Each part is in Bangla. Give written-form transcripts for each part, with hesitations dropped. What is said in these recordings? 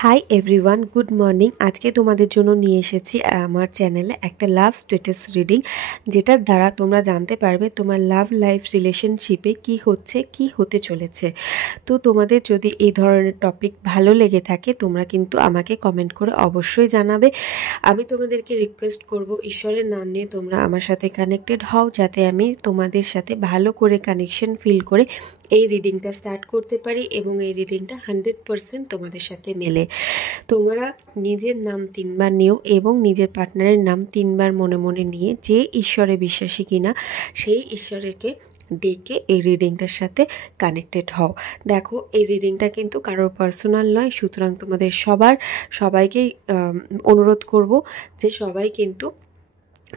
Hi everyone, good morning. আজকে তোমাদের জন্য নিয়ে এসেছি আমার চ্যানেলে একটা লাভ স্ট্যাটাস রিডিং, যেটার দ্বারা তোমরা জানতে পারবে তোমার লাভ লাইফ রিলেশনশিপে কি হচ্ছে, কি হতে চলেছে। তো তোমাদের যদি এই ধরনের টপিক ভালো লেগে থাকে তোমরা কিন্তু আমাকে কমেন্ট করে অবশ্যই জানাবে। আমি তোমাদেরকে রিকোয়েস্ট করব, ঈশ্বরের নাম নিয়ে তোমরা আমার সাথে কানেক্টেড হও, যাতে আমি তোমাদের সাথে ভালো করে কানেকশন ফিল করে এই রিডিংটা স্টার্ট করতে পারি এবং এই রিডিংটা 100% তোমাদের সাথে মেলে। তোমরা নিজের নাম 3বার নিও এবং নিজের পার্টনারের নাম 3বার মনে মনে নিয়ে যে ঈশ্বরে বিশ্বাসী কিনা সেই ঈশ্বরকে ডেকে এই রিডিংটার সাথে কানেক্টেড হও। দেখো, এই রিডিংটা কিন্তু কারোর পার্সোনাল নয়, সুতরাং তোমাদের সবাইকেই অনুরোধ করব যে সবাই কিন্তু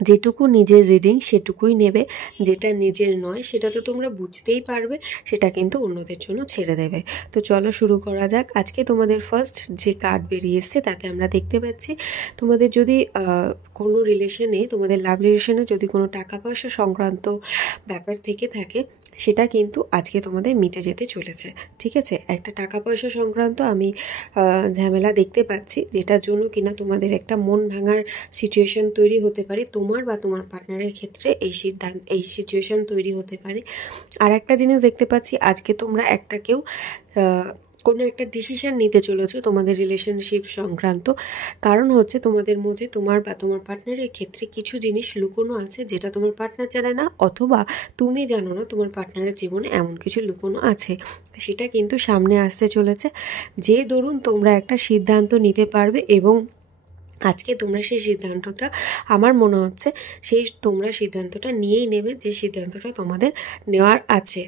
যেটুকু নিজের রিডিং সেটুকুই নেবে, যেটা নিজের নয় সেটা তো তোমরা বুঝতেই পারবে, সেটা কিন্তু অন্যদের জন্য ছেড়ে দেবে। তো চলো শুরু করা যাক। আজকে তোমাদের ফার্স্ট যে কার্ড বেরিয়ে এসছে তাতে আমরা দেখতে পাচ্ছি তোমাদের যদি কোনো রিলেশনে, তোমাদের লাভ রিলেশনে যদি কোনো টাকা পয়সা সংক্রান্ত ব্যাপার থেকে থাকে সেটা কিন্তু আজকে তোমাদের মিটে যেতে চলেছে। ঠিক আছে, একটা টাকা পয়সা সংক্রান্ত আমি ঝামেলা দেখতে পাচ্ছি, যেটার জন্য কিনা তোমাদের একটা মন ভাঙার সিচুয়েশন তৈরি হতে পারে, তোমার বা তোমার পার্টনারের ক্ষেত্রে এই সিচুয়েশন তৈরি হতে পারে। আর একটা জিনিস দেখতে পাচ্ছি, আজকে তোমরা কোনো একটা ডিসিশন নিতে চলেছো তোমাদের রিলেশনশিপ সংক্রান্ত। কারণ হচ্ছে তোমাদের মধ্যে তোমার বা তোমার পার্টনারের ক্ষেত্রে কিছু জিনিস লুকোনো আছে যেটা তোমার পার্টনার জানে না, অথবা তুমি জানো না তোমার পার্টনারের জীবনে এমন কিছু লুকোনো আছে। সেটা কিন্তু সামনে আসতে চলেছে, যে দরুন তোমরা একটা সিদ্ধান্ত নিতে পারবে এবং আজকে তোমরা সেই সিদ্ধান্তটা, আমার মনে হচ্ছে তোমরা সিদ্ধান্তটা নিয়েই নেবে, যে সিদ্ধান্তটা তোমাদের নেওয়ার আছে।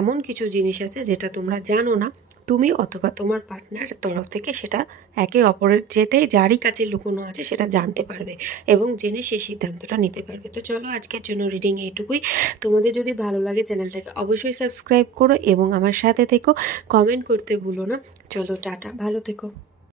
এমন কিছু জিনিস আছে যেটা তোমরা জানো না, তুমি অথবা তোমার পার্টনারের তরফ থেকে সেটা একে অপরের যারই কাছে লুকোনো আছে সেটা জানতে পারবে এবং জেনে সেই সিদ্ধান্তটা নিতে পারবে। তো চলো, আজকের জন্য রিডিং এইটুকুই। তোমাদের যদি ভালো লাগে চ্যানেলটাকে অবশ্যই সাবস্ক্রাইব করো এবং আমার সাথে থেকো, কমেন্ট করতে ভুলো না। চলো, টাটা, ভালো থেকো।